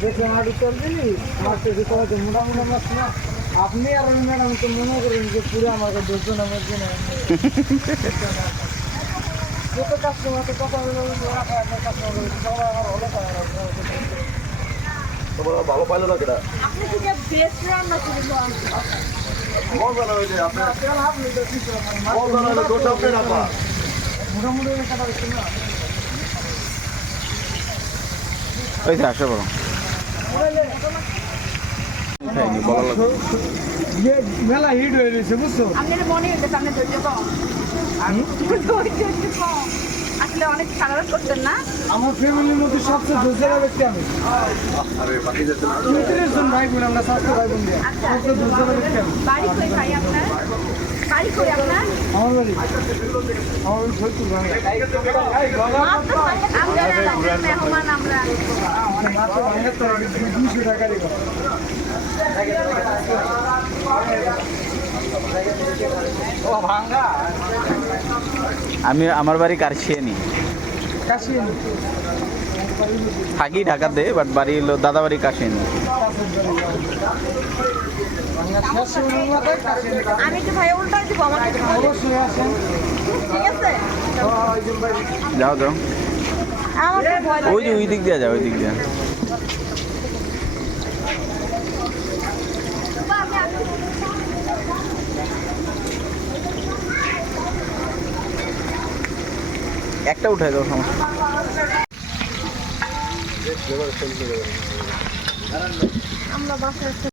দেখুন আলু চলবেনি মাছ মোটা মোটা মাছ না আপনি আর ম্যাডাম তো মনে করেন যে পুরো আমাকে 10 জন আমার জন্য যত কাস্টমার তো কথা তোমরা ভালো পাইলো না কেটা আপনি কি বেস্ট রান্না করে খাওয়ান মজা না হইলে আপনার তেল হাফ লিটার দিতে মজা না হইলে দোষ আপনার আপা মোটামুটি কাটা হচ্ছে না ওই যে আসো বড় মেলা হিট হয়ে রয়েছে বুঝছো আপনার মনে হইতে সামনে ধৈর্য কম ধৈর্য কম আসলে অনেক সারারাত করতেন না আমার ফ্যামিলির মধ্যে সবচেয়ে ধৈর্যের ব্যক্তি আমি আরে বাকি যেতে না 29 জন ভাই বোন আমরা স্বাস্থ্য ভাই বোন দিয়ে আচ্ছা সবচেয়ে ধৈর্যের ব্যক্তি আমি বাড়ি কই ভাই আপনার বাড়ি কই আপনার আমার বাড়ি ফরিদপুর ভাঙা আমরা মেহমান আমরা মাত্র ভাঙা তো 200 টাকা দিব ও ভাঙা আমি আমার বাড়ি কারশিয়ানি কাশিয়ানি থাকি ঢাকাতে বাট বাড়ি হলো দাদা বাড়ি কাশিয়ানি আমি কি ভাই উল্টা দিব আমাকে একটু বলুন। অবশ্যই আসেন ঠিক আছে যাও যাও আমাকে ভয় ওই লাগে যে ওই দিক দিয়ে যাও ওই দিক দিয়ে একটা উঠাই দাও সমস্যা আমরা বাসায়